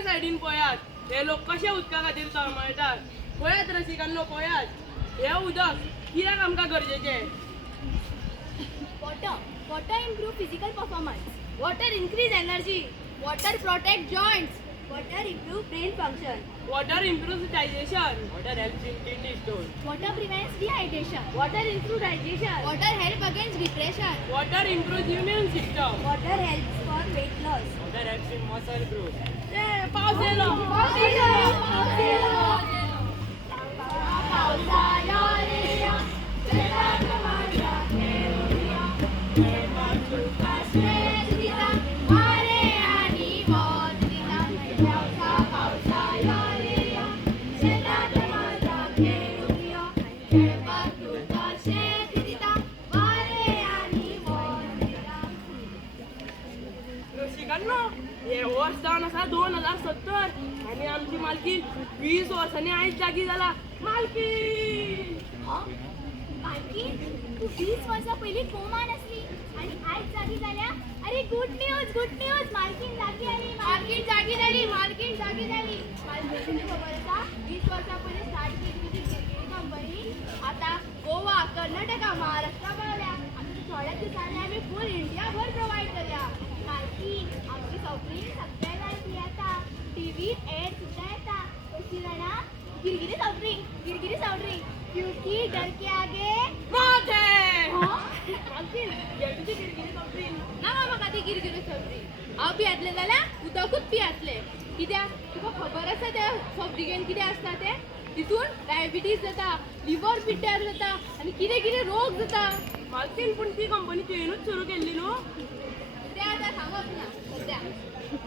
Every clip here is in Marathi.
दोगांय सायडीन पळयात हे लोक कशे उदका खातीर तळमळटात. पळयात रसिकांनो पळयात हे उदक कित्याक आमकां गरजेचें. Water improve physical performance. Water increase energy. Water protect joints. Water improve brain function. Water improve digestion. Water helps in kidney stone. Water prevents dehydration. Water improve digestion. Water help against depression. Water improve immune system. Water helps for weight loss. Water helps in muscle growth. पावस येयलो. रसिकांनो हे वर्स जावन आसा 2070 आनी आमची मालकीन 20 वर्सांनी आयज जागी जाला. मालकीन मालकीन तू 20 वर्षा पहिली कोमान असली आणि आज जागी झाल्या. अरे गुड न्यूज मालकीन जागी आली. मालकीन जागी झाली. मालकीन खबर आसा 20 वर्षा पहिले स्टार्ट केली ती कंपनी आता गोवा कर्नाटका महाराष्ट्रा पावल्या. आमची थोड्या दिसांनी आम्ही फुल इंडियाभर प्रोव्हाइड करूया. मालकीन आमची सगळी सगळ्या जायची आता टीव्ही एड सुद्धा येता. कशी जाणा गिरगिरी सवरी क्योंकि डर के आगे माथे. मालकीन येवची गिरगिरी सवरी ना म्हाका ती गिरगिरी सवरी. हांव पियातले जाल्यार उदकूच पियातले. कित्याक तुका खबर आसा त्या सवरीगेन कितें आसता तें. तितून डायबिटीज जाता, लिव्हर पिड्ड्यार जाता आनी कितें रोग जाता. मालकीन पूण ती कंपनी तुवेंनूच सुरू केल्ली न्हू. तें आतां सांगप ना सद्या.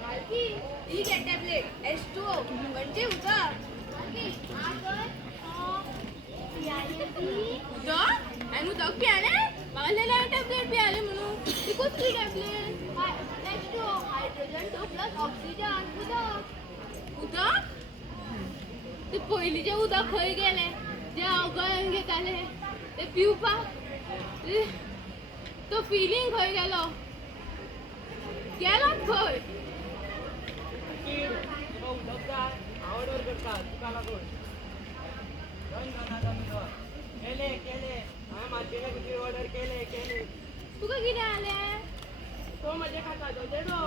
मालकीन ही घे टॅबलेट H2O म्हणजे उदक. मालकीन आगर उदक आनी उदक पियालें. म्हाका जाल्यार टॅबलेट पियालें म्हणून. ती कसली tablet. H2O hydrogen 2 plus oxygen उदक. ते पयलींचें उदक खंय गेलें जें हांव गोंयान घेतालें तें पिवपाक. तो फिलींग खंय गेलो खंय. तुका उदक जाय हांव ऑर्डर करता तुका लागून. केले हांवें मार्केटा खातीर ऑर्डर केले. तुका कितें जालें. तो म्हजे काकाचो चेडो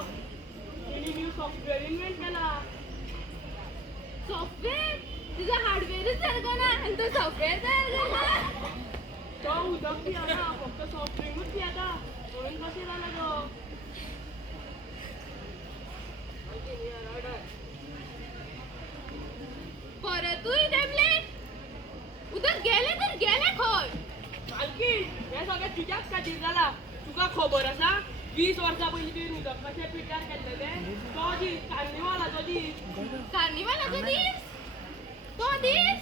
तेणी न्यू सॉफ्टवेअर इन्व्हेंट केला. सॉफ्टवेअर तुझा हार्डवेअरच सारको ना आनी तो सॉफ्टवेअर तयार करता. तो उदक पियाना फक्त सॉफ्ट ड्रिंकूच पियाता म्हणून कशें जाला तो. परतूय टॅबलेट उदक गेलें तर गेलें खंय. मालकीन हें सगळें तुज्याच खातीर जाला. तुका खबर आसा 20 वर्सां पयलीं तुवें उदक कशें पिड्ड्यार केल्लेलें. तो दीस कार्निवालाचो दीस. कार्निवालाचो दीस. तो दीस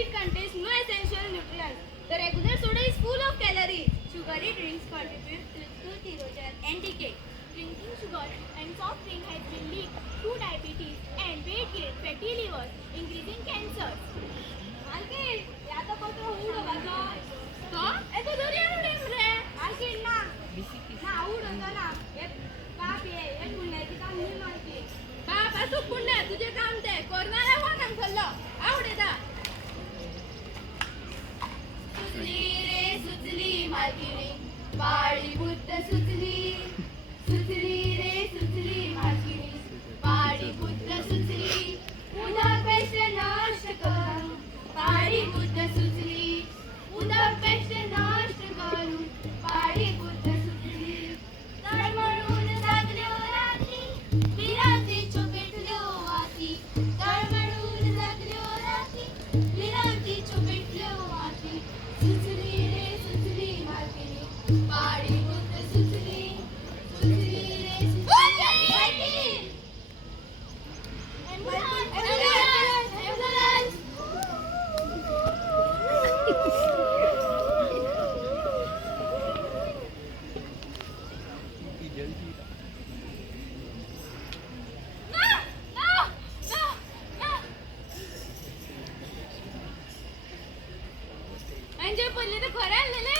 It contains no essential nutrients. The regular soda is full of calories. Sugary drinks contribute to erosion and decay. Drinking sugar and soft drink has been linked to diabetes and weight gain, fatty liver, increasing cancer. Alkin, याता पत्र उड़ बगा. तो ऐतो दरिया उडेम रे. Alkin ना उड़ ना. एक बाप ये पुण्याची काम नाही मारती. बाप असं पुण्य तुझे काम ते करणारा वाटण खाल्लो आवडे दा. सुचली मालकिणी पाळी बुद्ध सुचली रे सुचली मालकिणी पाळी बुद्ध सुचली उदक पेस्ट नष्ट करू पाळी बुद्ध सुचली उदक पेस्ट नष्ट करू म्हणजे पहिले तर खरं आलेले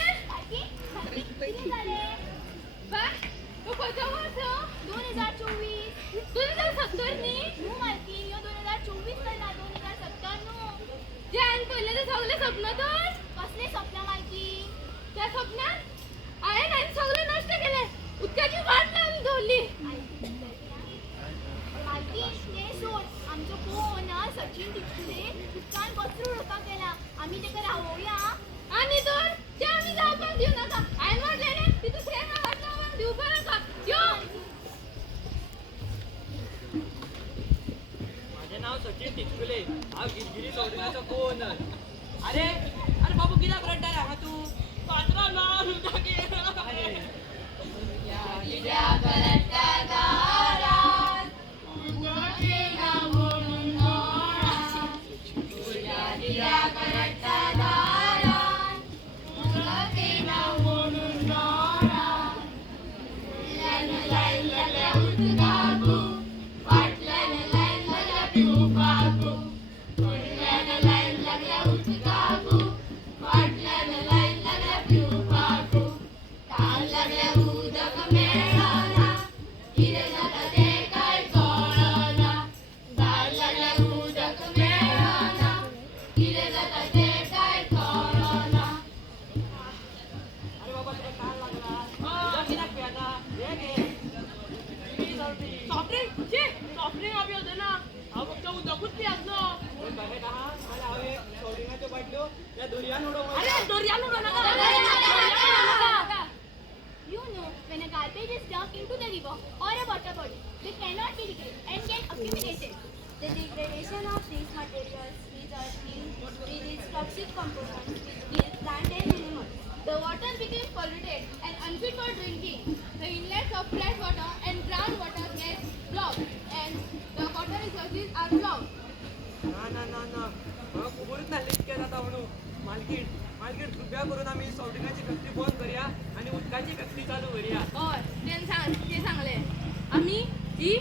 किती झाले बा तो कसा वाचो 2024 2070 नी हो मालकी यो 2024 ला 2070 नो जे आन पहिले तर सगळे स्वप्नातच कसले स्वप्न मालकी त्या स्वप्नात आहे नाही सगळे नष्ट केले उदकाची वाट लावून ठेवली मालकी ते सोड आमचो कोण सचिन टिचकुले उदकान कचरो उडोवपा गेला आम्ही तेका रावोया आणि तर ते आम्ही जावपाक दिव नका आयन वाटलेले ती दुसऱ्यांना वाट लावून दिवपा नका यो माझे नाव सचिन टिचकुले हा गिरगिरी सोडण्याचा कोण अरे अरे बाबू किती रडता रे हा तू पात्रा नाव रुदा गेला किड्या करता दारात उगवतेला म्हणून नोळा किड्या करता दारात उगवतेला म्हणून नोळा लाईन लाईन लागल्या उदकाकू वाटल्यान लाईन लागल्या पिवपाकू लाईन लाईन लागल्या उदकाकू वाटल्यान लाईन लागल्या पिवपाकू ताण लागल्या उदक मेळना कितें जाता तें काय कळना ताण लागल्या उदक मेळना कितें जाता तें काय कळना अरे बाबा तुला काय लागला तुला किती प्याना हे घे सॉफ्टड्रिंक छे सॉफ्टड्रिंक हवी होते ना हा फक्त उदकूच पियाचो बघे का मला हवे सोडिंगाचे बाटल्यो या दुर्यान उडव अरे दर्यान उडो नका You know, when a garbage is dumped into the river or a water body, they cannot be degraded and get accumulated. The degradation of these materials results in release toxic components which kill plant and animals. The water becomes polluted and unfit for drinking. The inlets of fresh water and groundwater get blocked and the water resources are blocked. ना ना ना ना मला कुबूरच नाही लिस्ट केला जाता म्हणून मालकीण मालकीण कृपया करून आम्ही सोडिंगाची फॅक्टरी बंद करूया आणि उदकाची फॅक्टरी चालू करूया हय ते सांगले आम्ही ही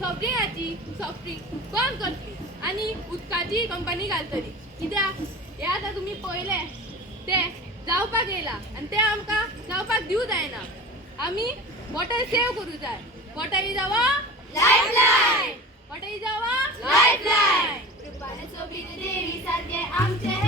सॉफ्टड्रिंकाची सॉफ्टड्रिंक बंद करतली आणि उदकाची कंपनी घालतली कित्याक हे आतां तुमी पळयले ते जावपाक येयला आनी ते आमकां जावपाक दिवं जायना आमी वॉटर सेव करूं जाय water is our lifeline water is our lifeline कृपाने सोबीत देवी सारखे आमचे